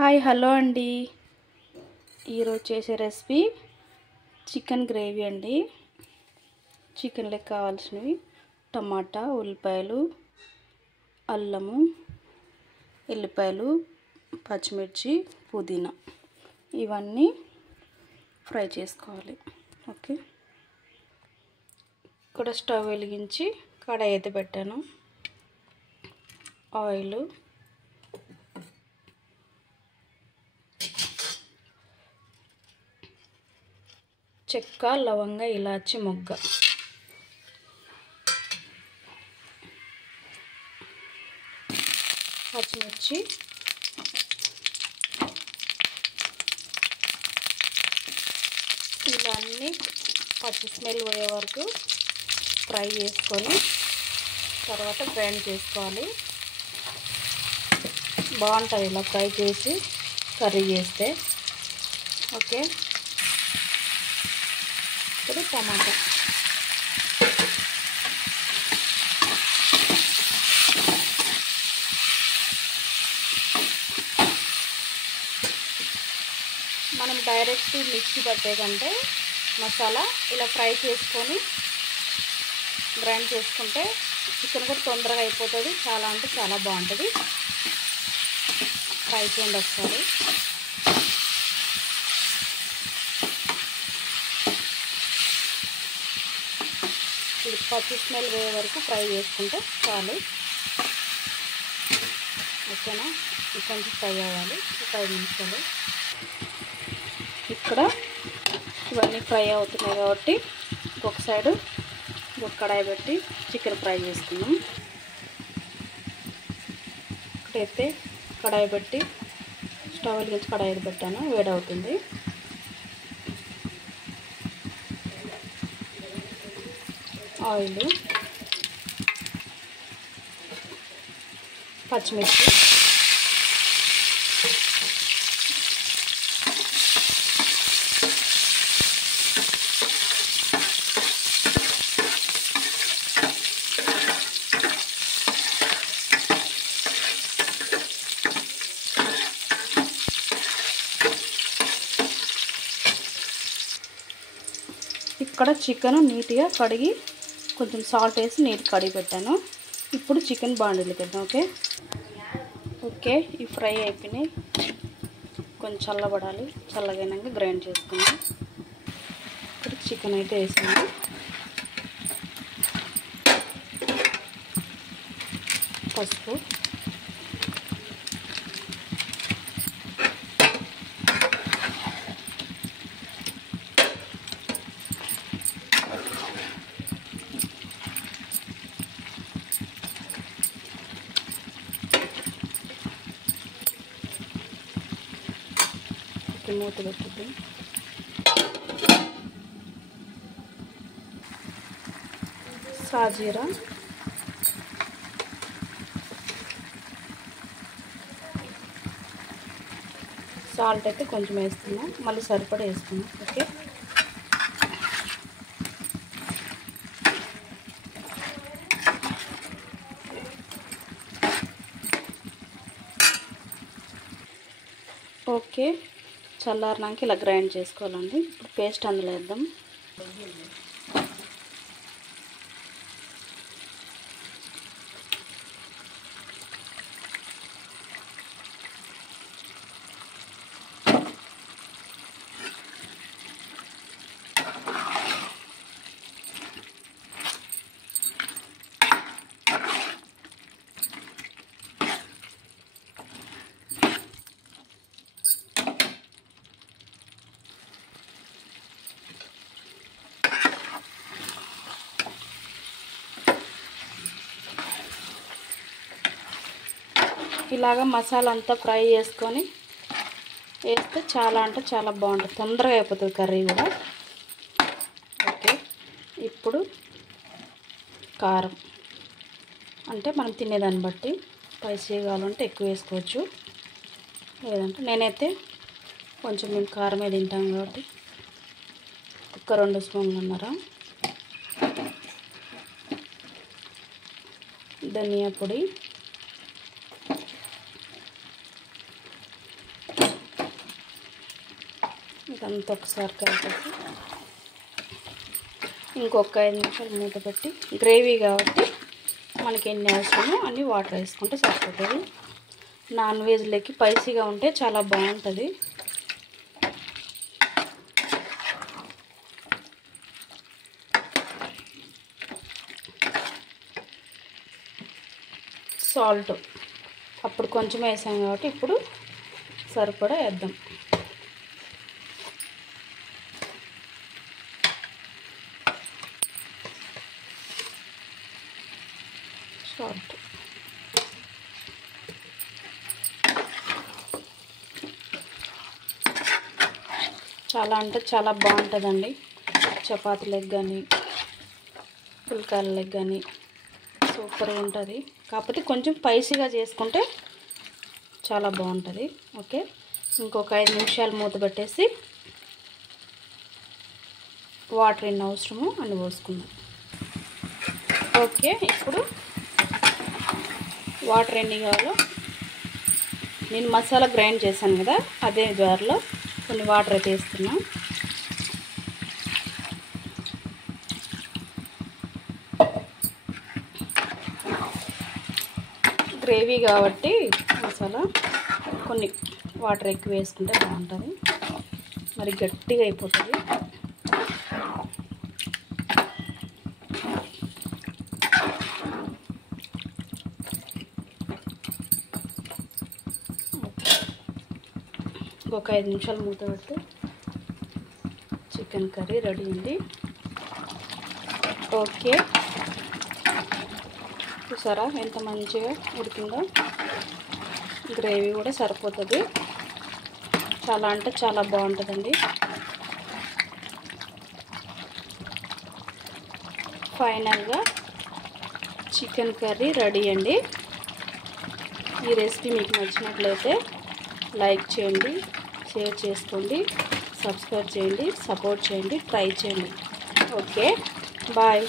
Hi hello అండి. ఈరోజు చేసే రెసిపీ చికెన్ గ్రేవీ అండి. చికెన్లోకి కావాల్సినవి టమాటా, ఉల్లిపాయలు, అల్లము, ఎల్లిపాయలు, పచ్చిమిర్చి, పుదీనా ఇవన్నీ ఫ్రై చేసుకోవాలి. ఓకే, ఇక్కడ స్టవ్ వెలిగించి కడాయి అయితే పెట్టాను. ఆయిల్, చెక్క, లవంగ, ఇలాచి, మొగ్గ, పచ్చిమిర్చి, ఇవన్నీ పచ్చి స్మెల్ పోయే వరకు ఫ్రై చేసుకొని తర్వాత గ్రైండ్ చేసుకోవాలి. బాగుంటుంది ఇలా ఫ్రై చేసి కర్రీ చేస్తే. ఓకే, ఇప్పుడు టమాటా, మనం డైరెక్ట్ మిక్సీ పట్టే కంటే మసాలా ఇలా ఫ్రై చేసుకొని గ్రైండ్ చేసుకుంటే చికెన్ కూడా తొందరగా అయిపోతుంది. చాలా అంటే చాలా బాగుంటుంది. ఫ్రై చేయండి ఒకసారి. ఇది పచ్చి స్మెల్ పోయే వరకు ఫ్రై చేసుకుంటే చాలు. ఓకేనా, ఇది కొంచెం ఫ్రై అవ్వాలి 5 నిమిషాలు. ఇక్కడ ఇవన్నీ ఫ్రై అవుతున్నాయి కాబట్టి ఒక సైడు ఒక కడాయి పెట్టి చికెన్ ఫ్రై చేసుకున్నాం. ఇక్కడైతే కడాయి పెట్టి స్టవ్ వెలిగించి కడాయి పెట్టాను, వేడవుతుంది. ఆయిల్, పచ్చిమిర్చి, ఇక్కడ చికెన్ నీట్గా కడిగి కొంచెం సాల్ట్ వేసి నీట్ కడిగి పెట్టాను. ఇప్పుడు చికెన్ బాండీలోకి వేద్దాం. ఓకే, ఈ ఫ్రై అయిపోయినాయి. కొంచెం చల్లబడాలి. చల్లగైనాక గ్రైండ్ చేసుకుందాం. ఇక్కడ చికెన్ అయితే వేసాను. పసుపు, మూత పెట్టుద్ది. సాజీరా, సాల్ట్ అయితే కొంచెం వేస్తున్నాం, మళ్ళీ సరిపడా వేస్తున్నాం. ఓకే, ఓకే చల్లారినాక ఇలా గ్రైండ్ చేసుకోవాలండి. ఇప్పుడు పేస్ట్ అందులో వేద్దాం. ఇలాగ మసాలా అంతా ఫ్రై చేసుకొని వేస్తే చాలా అంటే చాలా బాగుంటుంది. తొందరగా అయిపోతుంది కర్రీ కూడా. ఓకే, ఇప్పుడు కారం అంటే మనం తినేదాన్ని బట్టి స్పైసీ కావాలంటే ఎక్కువ వేసుకోవచ్చు, లేదంటే నేనైతే కొంచెం మేము కారమే తింటాం కాబట్టి ఒక 2 స్పూన్లున్నర ధనియా పొడి, ఇదంతా ఒకసారి కలిపేసి ఇంకొక 5 నిమిషాలు మూత పెట్టి, గ్రేవీ కాబట్టి మనకి ఎన్ని అవసరమో అన్ని వాటర్ వేసుకుంటే సరిపోతుంది. నాన్ వెజ్లోకి స్పైసీగా ఉంటే చాలా బాగుంటుంది. సాల్ట్ అప్పుడు కొంచెం వేసాం కాబట్టి ఇప్పుడు సరిపడా వేద్దాం. సాల్ట్ చాలా అంటే చాలా బాగుంటుందండి. చపాతీలకు కానీ పుల్కాలకు కానీ సూపర్గా ఉంటుంది. కాకపోతే కొంచెం స్పైసీగా చేసుకుంటే చాలా బాగుంటుంది. ఓకే, ఇంకొక 5 నిమిషాలు మూత పెట్టేసి వాటర్ ఎన్ని అవసరమో అన్ని పోసుకుందాం. ఓకే, ఇప్పుడు వాటర్ ఎన్ని కావాలో నేను మసాలా గ్రైండ్ చేశాను కదా, అదే జార్లో కొన్ని వాటర్ అయితే వేస్తున్నా. గ్రేవీ కాబట్టి మసాలా కొన్ని వాటర్ ఎక్కువ వేసుకుంటే బాగుంటుంది, మరి గట్టిగా అయిపోతుంది. ఒక 5 నిమిషాలు మూత పెడితే చికెన్ కర్రీ రెడీ అండి. ఓకే, చూసారా ఎంత మంచిగా ఉడికిందో. గ్రేవీ కూడా సరిపోతుంది. చాలా అంటే చాలా బాగుంటుందండి. ఫైనల్గా చికెన్ కర్రీ రెడీ అండి. ఈ రెసిపీ మీకు నచ్చినట్లయితే లైక్ చేయండి, షేర్ చేసుకోండి, సబ్స్క్రైబ్ చేయండి, సపోర్ట్ చేయండి, ట్రై చేయండి. Okay, bye.